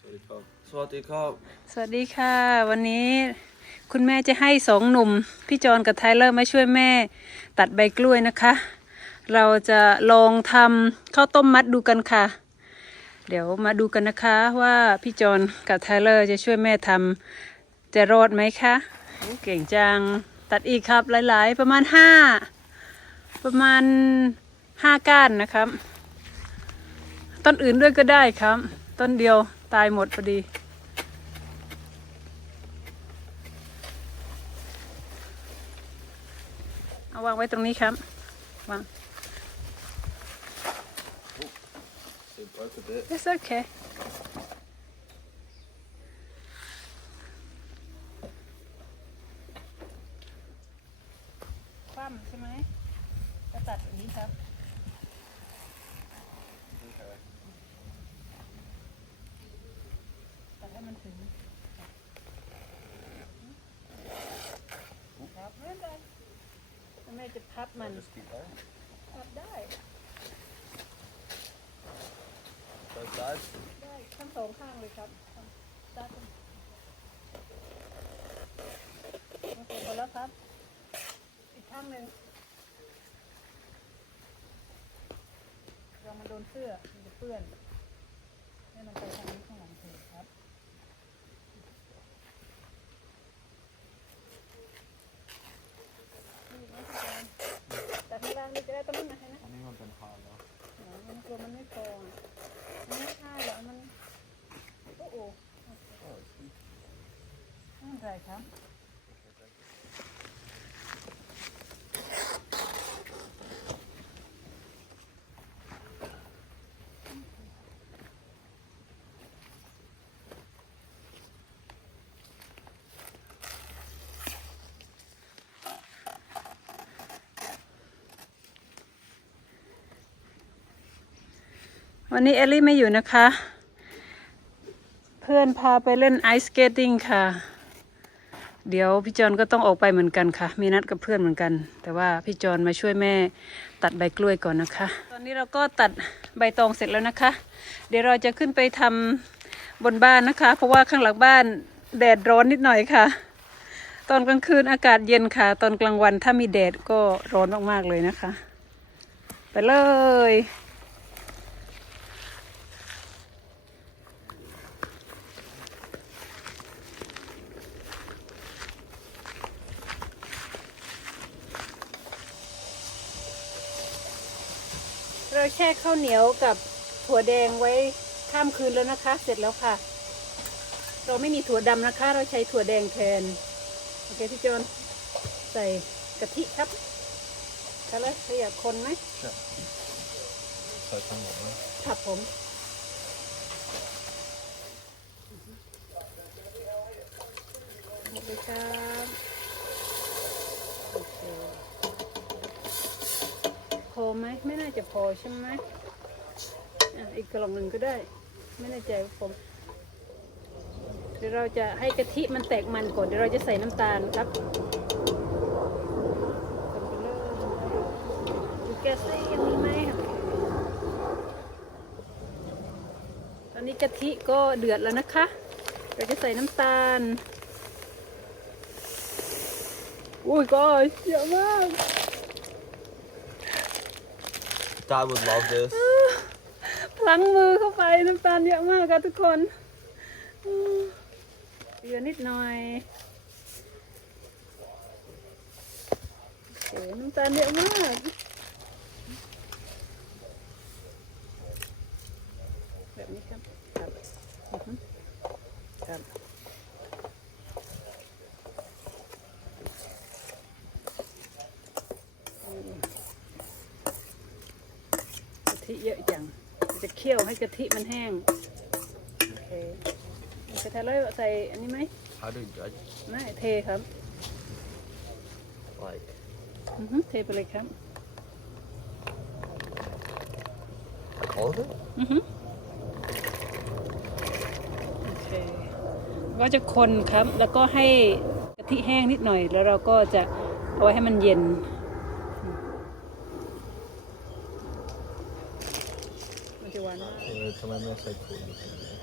สวัสดีครับ สวัสดีครับ สวัสดีค่ะ วันนี้คุณแม่จะให้สองหนุ่ม พี่จอนกับไทเลอร์มาช่วยแม่ตัดใบกล้วยนะคะ เราจะลองทำข้าวต้มมัดดูกันค่ะ เดี๋ยวมาดูกันนะคะว่าพี่จอนกับไทเลอร์จะช่วยแม่ทำจะรอดไหมคะ เก่งจัง ตัดอีกครับหลาย ๆ ประมาณห้าประมาณห้าก้านนะครับ ต้นอื่นด้วยก็ได้ครับ ต้นเดียว ตายหมดพอดี เอาวางไว้ตรงนี้ครับวาง It broke a bit. It's okay คว่ำใช่ไหมจะตัดแบบนี้ครับ ตัดให้มันถึง ครับไม่เป็นไรแม่จะพับมัน Just keep going. พับได้ Both sides. ได้ทั้งสองข้างเลยครับตากันโอเคพอแล้วครับ อีกข้างหนึ่งเรามาโดนเสื้อมันจะเปื้อนให้มันไปทางนี้ข้างหลังเถอะครับนี่นะพี่แจนแต่ ข้างล่างนี่จะได้ต้องมาให้นะอันนี้มันเป็นพานแล้วอ๋อมันกลัวมันไม่พออะมันไม่ใช่หรอกมันโอ้โหไม่เป็นไรครับ วันนี้เอลลี่ไม่อยู่นะคะ เพื่อนพาไปเล่นไอซ์สเกตติ้งค่ะ เดี๋ยวพี่จอนก็ต้องออกไปเหมือนกันค่ะ มีนัดกับเพื่อนเหมือนกัน แต่ว่าพี่จอนมาช่วยแม่ตัดใบกล้วยก่อนนะคะ ตอนนี้เราก็ตัดใบตองเสร็จแล้วนะคะ เดี๋ยวเราจะขึ้นไปทำบนบ้านนะคะ เพราะว่าข้างหลังบ้านแดดร้อนนิดหน่อยค่ะ ตอนกลางคืนอากาศเย็นค่ะ ตอนกลางวันถ้ามีแดดก็ร้อนมากๆเลยนะคะ ไปเลย เราแช่ข้าวเหนียวกับถั่วแดงไว้ข้ามคืนแล้วนะคะ เสร็จแล้วค่ะ เราไม่มีถั่วดำนะคะ เราใช้ถั่วแดงแทน โอเคพี่โจนใส่กะทิครับกันเลยขยับคนไหมใส่ทั้งหมดเลยครับผมหมดเลยครับโอเคพ อไหมไม่น่าจะพอใช่ไหมอะอีกกล่องหนึ่งก็ได้ ไม่แน่ใจว่าผมเดี๋ยวเราจะให้กะทิมันแตกมันก่อนเดี๋ยวเราจะใส่น้ำตาลครับดูแกซี่ยังมีไหมตอนนี้กะทิก็เดือดแล้วนะคะ เราจะใส่น้ำตาลอุ้ยก็เยอะมาก Dad would love this พลั้งมือเข้าไปน้ำตาลเยอะมากค่ะทุกคนเกลือนิดหน่อยโอ้น้ำตาลเยอะมาก แบบนี้ครับครับอือฮึครับอืมกะทิเยอะจัง จะเคี่ยวให้กะทิมันแห้งโอเคกระทะร้อยใส่อันนี้ไหม How do you judge ไม่เทครับ like อือฮึเทไปเลยครับ all of it อือฮึโอเคก็จะคนครับแล้วก็ให้กะทิแห้งนิดหน่อย แล้วเราก็จะเอาไว้ให้มันเย็น มันจะหวานมากเออทำไมไม่ใส่ถั่วอยู่ตรงนี้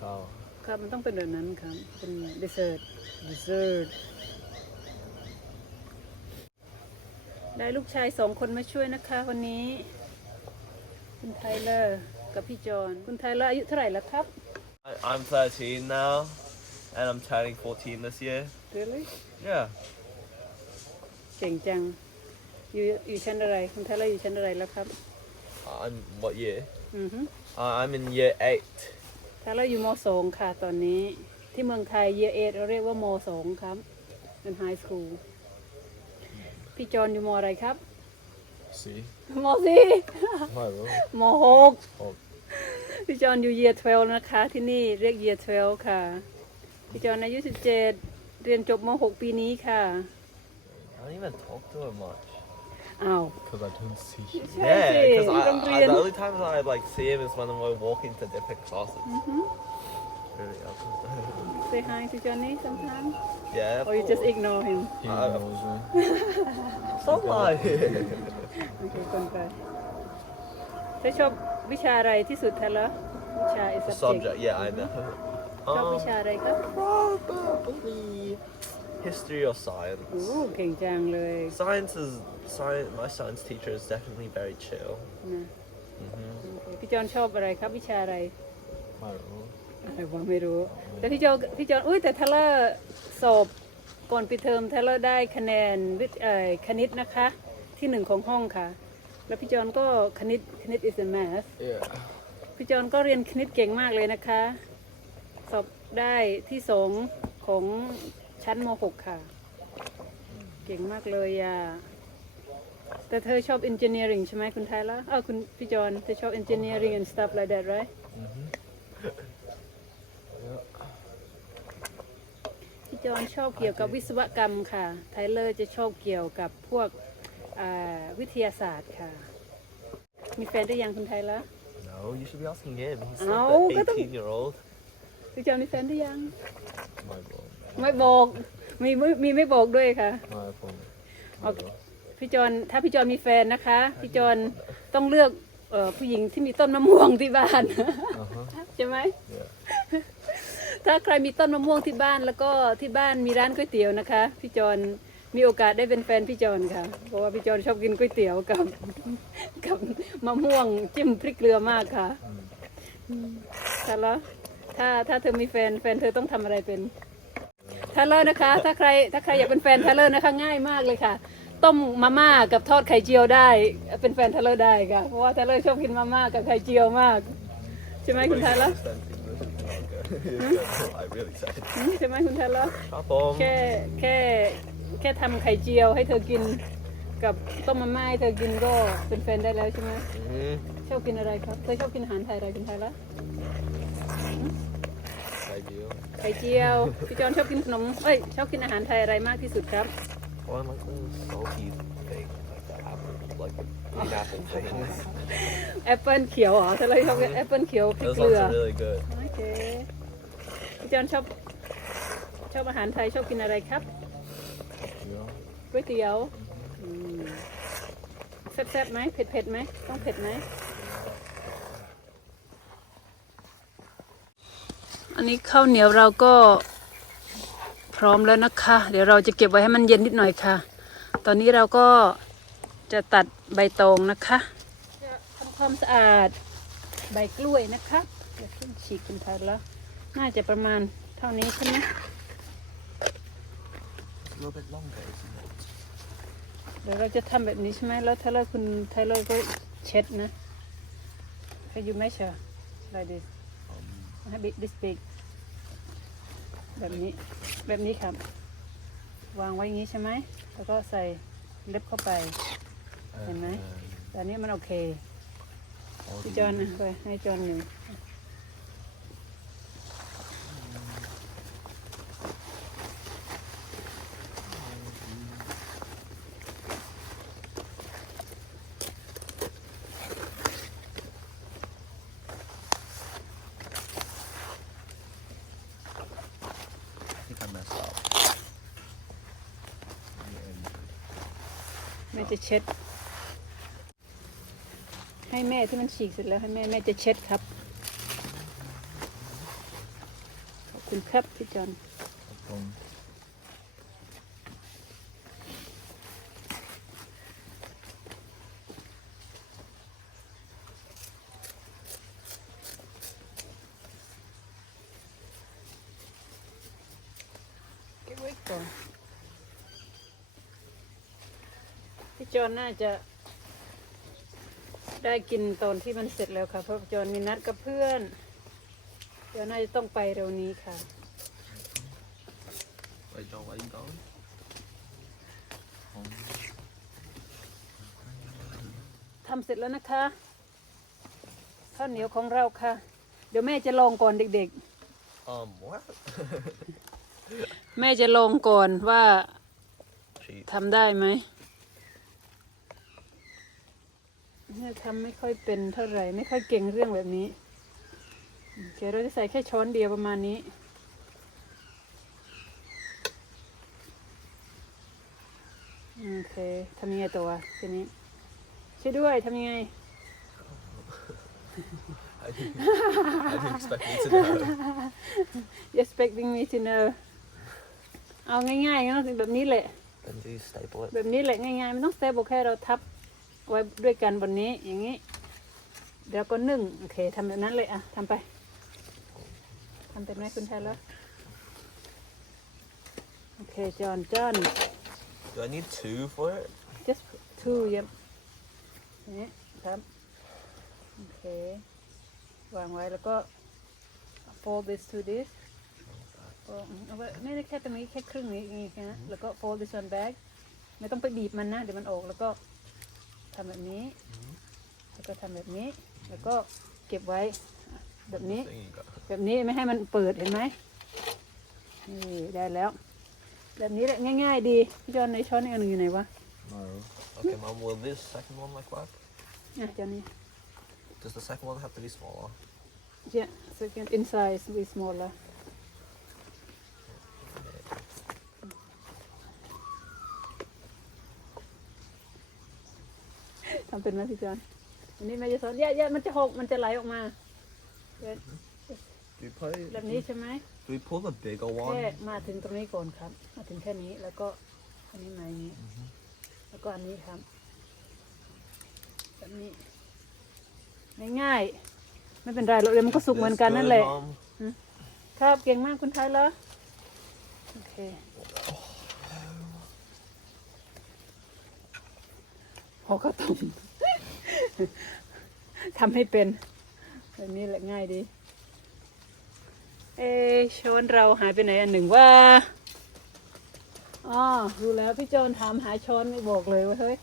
ข้าวครับมันต้องเป็นแบบนั้นครับ เป็นดีเซอร์ตดีเซอร์ตได้ลูกชายสองคนมาช่วยนะคะวันนี้ คุณไทเลอร์กับพี่จอนคุณไทเลอร์อายุเท่าไหร่แล้วครับ I, I'm 13 now, and I'm turning 14 this year. really Yeah. เก่งจังอยู่อยู่ชั้นอะไร คุณไทเลอร์อยู่ชั้นอะไรแล้วครับ I'm what year? อือฮึ Uh, I'm in year eight. ไทเลอร์อยู่มสองค่ะตอนนี้ที่เมืองไทย year 8เราเรียกว่ามสองครับเป็นไฮสคูลพี่จอนอยู่มอะไรครับ See? มสี่ My room. มหกหก พี่จอนอยู่ year 12 นะคะ ที่นี่เรียก year 12 ค่ะ พี่จอนอายุ 17 เรียนจบม .6 ปีนี้ค่ะ I don't even talk to her much. อ้าว Because I don't see him. ใช่ Yeah, สิ because ต้อง I, เรี I, ยน the only times I like see him is when we're walking to different classes. Really? say hi to Johnny sometimes yeah. or you just ignore him He Uh, knows me. Stop lying. โอเคคนไปเธอชอบวิชาอะไรที่สุดเธอละวิชา is subject Subject. Yeah, I know. ชอบ Um, วิชาอะไรครับ probably history or science. โอ้เก่งจังเลย Science is science. My science teacher is definitely very chill. นะ hmm โอเคพี่จอนชอบอะไรครับวิชาอะไร I don't know. อะไรวะไม่รู้ แต่พี่จอนพี่จอนอุ้ยแต่เทเลอร์สอบก่อนปิดเทอมเทเลอร์ได้คะแนนวิทย์เอ่อคณิตนะคะ ที่หนึ่งของห้องค่ะ แล้วพี่จอนก็คณิตคณิต is a math Yeah. พี่จอนก็เรียนคณิตเก่งมากเลยนะคะ สอบได้ที่สองของ ชั้นม .6 ค่ะ เก่งมากเลยอะ แต่เธอชอบ engineering ใช่ไหมคุณไทยละเออคุณพี่จอนเธอชอบ engineering and stuff like that right Mm-hmm. พี่จอนชอบเกี่ยวกับวิศวกรรมค่ะ ไทเลอร์จะชอบเกี่ยวกับพวกอ่าวิทยาศาสตร์ค่ะ มีแฟนได้ยังคุณไทยละ No, you should be asking him. He's No, like get the him. 18 year old. พี่จอนมีแฟนได้ยัง My bro. ไม่บอกมีไม่มีไม่บอกด้วยค่ะ My phone. My Okay. bro. พี่จอนถ้าพี่จอนมีแฟนนะคะ พี่จอนต้องเลือกเอ่อผู้หญิงที่มีต้นมะม่วงที่บ้าน Uh huh. ใช่ไหม Yeah. ถ้าใครมีต้นมะม่วงที่บ้านแล้วก็ที่บ้านมีร้านก๋วยเตี๋ยวนะคะ พี่จอนมีโอกาสได้เป็นแฟนพี่จอนค่ะ เพราะว่าพี่จอนชอบกินก๋วยเตี๋ยวกับ กับมะม่วงจิ้มพริกเกลือมากค่ะอืมค่ะแล้วถ้าถ้าเธอมีแฟนแฟนเธอต้องทำอะไรเป็น ทัลเลอร์นะคะ ถ้าใครถ้าใครอยากเป็นแฟนทัลเลอร์นะคะง่ายมากเลยค่ะ ต้มมาม่ากับทอดไข่เจียวได้ เป็นแฟนทัลเลอร์ได้ค่ะ เพราะว่าทัลเลอร์ชอบกินมาม่ากับไข่เจียวมาก ใช่ไหมคุณทัลเลอร์ I really said. อืมใช่ไหมคุณทัลเลอร์ครับผมแค่แค่แค่ทำไข่เจียวให้เธอกินกับต้มมาม่าให้เธอกินก็เป็นแฟนได้แล้วใช่ไหมอือหือชอบกินอะไรครับเธอชอบกินอาหารไทยอะไรคุณไทยละไข่เดียว ไข่เจียว พี่จอนชอบกินขนม เอ้ย ชอบกินอาหารไทยอะไรมากที่สุดครับ Well, I like the salty thing, like the apple, like the green apple things. แอปเปิลเขียวเหรอเธอเลยชอบกินแอปเปิลเขียวพริก Those เกลือ ones are really good. โอเค พี่จอนชอบ ชอบอาหารไทยชอบกินอะไรครับเดียวก๋วยเตี๋ยวอืมแซ่บๆไหมเผ็ดๆไหมต้องเผ็ดไหม อันนี้ข้าวเหนียวเราก็พร้อมแล้วนะคะ เดี๋ยวเราจะเก็บไว้ให้มันเย็นนิดหน่อยค่ะ ตอนนี้เราก็จะตัดใบตองนะคะจะทำความสะอาดใบกล้วยนะคะเดี๋ยวขึ้นฉีกกันทันแล้ว น่าจะประมาณเท่านี้ใช่ไหม little bit longer, isn't it? เดี๋ยวเราจะทำแบบนี้ใช่ไหมแล้วถ้าเราคุณไทเลอร์ก็เช็ดนะ Can you measure like this Um, ให้ big this big แบบนี้แบบนี้ครับ วางไว้อย่างนี้ใช่ไหมแล้วก็ใส่เล็บเข้าไป เห็นไหมแต่อันนี้มันโอเคพี่จอนนะไปให้จอนหนึ่งแม่จะเช็ด ให้แม่ที่มันฉีกเสร็จแล้วให้แม่แม่จะเช็ดครับ ขอบคุณครับพี่จอน Um, เก็บไว้ก่อนพี่ จอนน่าจะ ได้กินตอนที่มันเสร็จแล้วค่ะ เพราะจอนมีนัดกับเพื่อนเดี๋ยวน่าจะต้องไปเร็วนี้ค่ะ wait, John, where you going? Um, ทำเสร็จแล้วนะคะข้าวเหนียวของเราค่ะ เดี๋ยวแม่จะลองก่อนเด็ก um, what? ๆแม่จะลองก่อนว่า Cheap. ทำได้ไหม แม่ทำไม่ค่อยเป็นเท่าไหร่ไม่ค่อยเก่งเรื่องแบบนี้โอเคเราจะใส่แค่ช้อนเดียวประมาณนี้ โอเคทำยังไงตัวทีนี้ช่วยด้วยทำยังไง I didn't, I didn't expect me to know. You expecting me to know เอาง่ายๆเนาะแบบนี้แหละ Then do you staple it? แบบนี้แหละง่ายๆไม่ต้องสเตปโอแค่เราทับ ไว้ด้วยกันบนนี้อย่างนี้ เดี๋ยวก็นึ่งโอเคทำแบบนั้นเลยอะทำไปทำเป็นไหมคุณแทนแล้วโอเคจอนจอน Do I need two for it? just two เย็บอย่างนี้ครับโอเควางไว้แล้วก็ fold this to this ก็เอาไว้ไม่ได้แค่ตรงนี้แค่ครึ่งนี้อย่างนี้นะแล้วก็ fold this one back ไม่ต้องไปบีบมันนะ เดี๋ยวมันออกแล้วก็ ทำแบบนี้ แล้วก็ทำแบบนี้ แล้วก็เก็บไว้แบบนี้ Thing you got. แบบนี้ไม่ให้มันเปิดเห็นไหมนี่ได้แล้ว แบบนี้แหละง่าย ๆ ดีพี่จอนในช้อนอีกอันหนึ่งอยู่ไหนวะ No. Okay, Mum, will this second one like work? อะจอนนี่ Does the second one have to be smaller? Yeah, so it can in size be smaller. ทำเป็นไหมพี่จอนอันนี้แม่จะสอนเยอะๆมันจะหกมันจะไหลออกมาเดี๋ยว Do we put แบบนี้ใช่ไหม Do we pull the bigger แค่ one? มาถึงตรงนี้ก่อนครับ มาถึงแค่นี้แล้วก็อันนี้มาอย่างนี้ แล้วก็อันนี้ครับ แบบนี้ ง่ายๆ ไม่เป็นไรหรอกเดี๋ยวมันก็สุกเหมือนกันนั่นแหละ Good, Mum. ครับเก่งมากคุณไทยแล้วโอเคห่อข้าวต้ม ทำให้เป็นแบบนี้แหละง่ายดี เอะช้อนเราหายไปไหนอันหนึ่งว่าอ๋อรู้แล้วพี่โจนถามหาช้อนไม่บอกเลยว่าเฮ้ย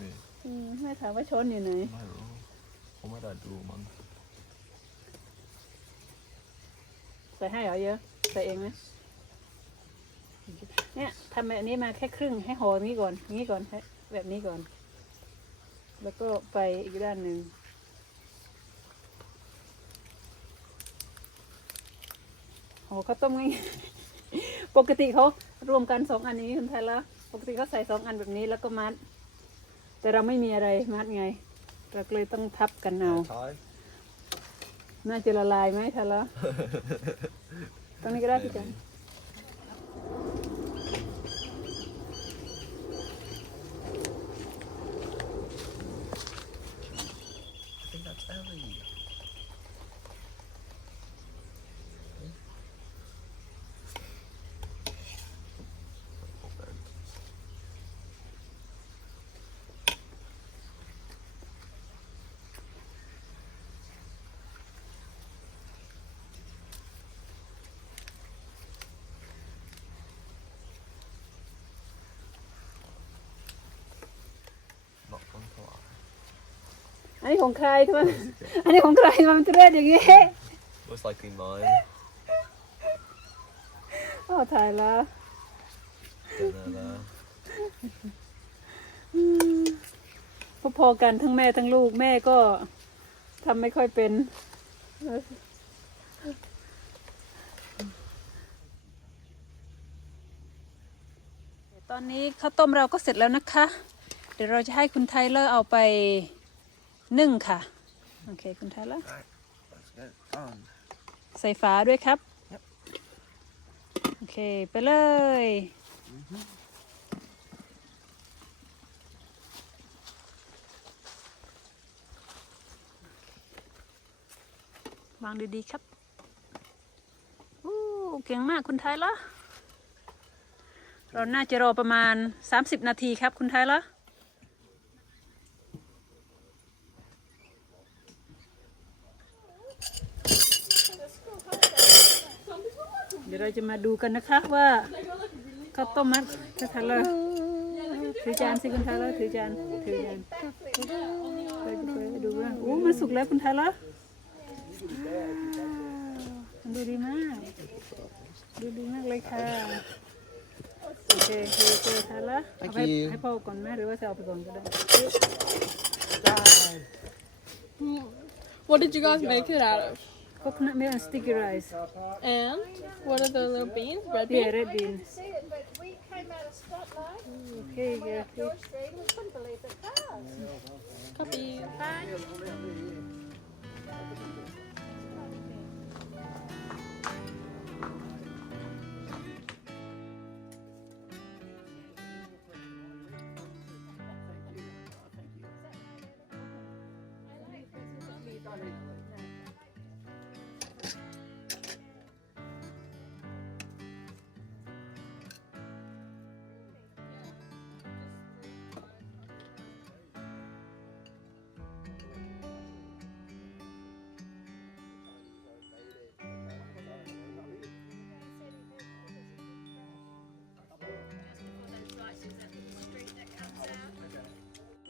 Me. อืมแม่ถามว่าช้อนอยู่ไหน ไม่รู้ผมไม่ได้ดูมันใส่ให้เหรอเยอะใส่เองไหมเนี่ยทำแบบนี้มาแค่ครึ่งให้ห่ออย่างนี้ก่อนอย่างนี้ก่อนให้แบบนี้ก่อน แล้วก็ไปอีกด้านหนึ่งห่อข้าวต้มง่ายๆปกติเขารวมกันสองอันนี้คุณไทยละปกติเขาใส่สองอันแบบนี้แล้วก็มัด แต่เราไม่มีอะไรมัดไง เราก็เลยต้องทับกันเอา Tie? น่าจะละลายไหมทันละตรงนี้ก็ได้พี่จัน I think that's Ellie. not fun to lie อั นนี้ของใครทำไมอันนี้ของใครทำไมมันเทรดอย่างงี้ Most likely mine. อ๋อถ่ายแล้ว Don't know there. พอๆกันทั้งแม่ทั้งลูกแม่ก็ทำไม่ค่อยเป็นตอนนี้ข้าวต้มเราก็เสร็จแล้วนะคะ เดี๋ยวเราจะให้คุณไทเลอร์เอาไป นึ่งค่ะ โอเค คุณไทเลอร์ Let's get done. ใส่ฝาด้วยครับ โอเค ไปเลย วางดีๆครับ อู้เก่งมากคุณไทยละเราน่าจะรอประมาณ 30 นาทีครับคุณไทยละ เดี๋ยวเราจะมาดูกันนะคะว่าข้าวต้มมัดคุณไทยละถือจานสิคุณไทยละถือจานถือจานไปดูไปดูว่าโอ้มันสุกแล้วคุณไทยละมันดูดีมาก ดูดีมากเลยค่ะ โอเคโอเคโอเคทานละเอาไปให้พ่อก่อนไหมหรือว่าจะเอาไปก่อนก็ได้ What did you guys make it out of? Coconut milk and sticky rice And what are the little beans? Red yeah beans? red bean see it, but we came out of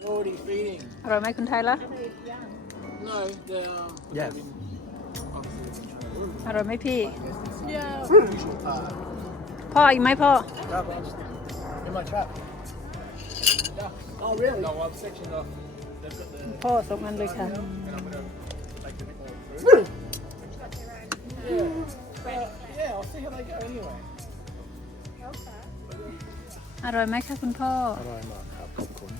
Already feeding. อร่อยไหมคุณไทยละ No, they're um, Yes. อร่อยไหมพี่ Yeah. usual part. พ่ออีกไหมพ่อ In my trap. Yeah. Oh, really? No, I'm sectioned off. They've got the. พ่อสองอันเลยค่ะ And I'm gonna make a bit more fruit. Yeah. But, yeah, I'll see how they go anyway. อร่อยไหมคะคุณพ่อ อร่อยมากครับขอบคุณ